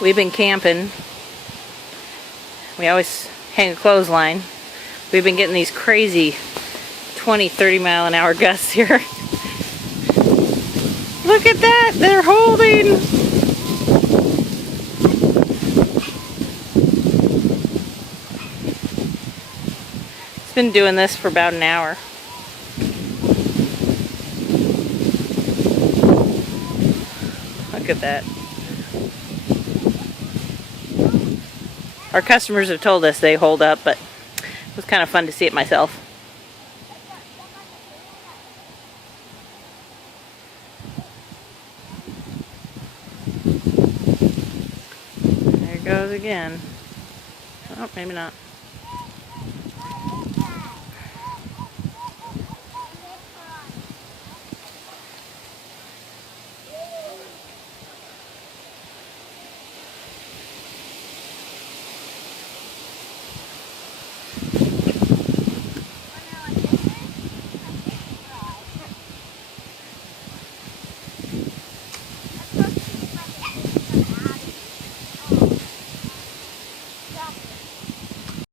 We've been camping. We always hang a clothesline. We've been getting these crazy 20-30 mile an hour gusts here. Look at that! They're holding! It's been doing this for about an hour. Look at that. Our customers have told us they hold up, but it was kind of fun to see it myself. There it goes again. Oh, maybe not.